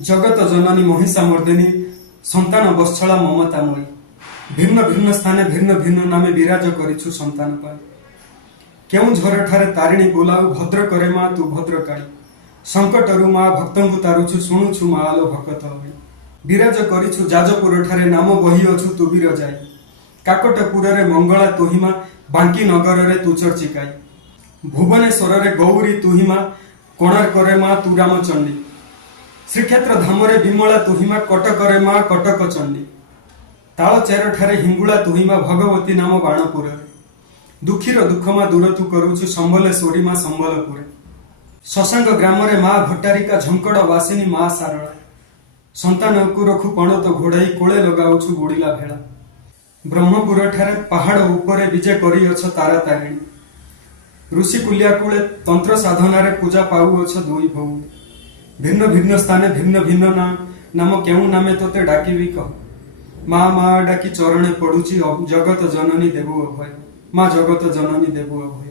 जगत जननी महिषा मर्दिनी संतान बत्सला ममतामयी भिन्न भिन्न स्थाने भिन्न भिन्न नामे विराज करिछु संतान पाई केउ झरठारे तारिणी बोलाउ भद्र करे मा तू भद्रकाली संकटरु मा भक्तंकु तारुछु शुणुछु मा आलो भकत होई विराज करिछु जाजपुर ठारे नाम बही अछु तू वीर जाई काकटपुर रे मंगला तुहिमा बांकी नगर रे तू चर्चिकाई भुवनेश्वर रे गौरी तुहिमा कोणार्क रे मा तू रामचंडी श्रीक्षेत्र धाम रे विमला तुहिमा कटक रे मा कटक चंडी तालचेर ठारे हिंगुला तुहिमा भगवती नाम बाणपुर रे दुखीर दुखमा दूर तू करुछु संबलेश्वरी मा संबलपुर शशांक ग्राम रे मा भट्टारिका झंकड़ वासिनी मा सारला संतान को रखु पणत घोड़ाई कोले लगाउछु बुड़ीला भेला ब्रह्मपुर ठारे पहाड़ उपरे विजय करी अछ तारा तारिणी ऋषि कुलिया कूले तंत्र साधना रे पूजा पाऊ अछ दुई भऊ भिन्न भिन्न स्थाने भिन्न भिन्न नाम केउ नामे तोते डाकिबी कह माँ माँ डाकी चरणे पड़ुची जगत जननी देबु अभय माँ जगत जननी देबु अभय।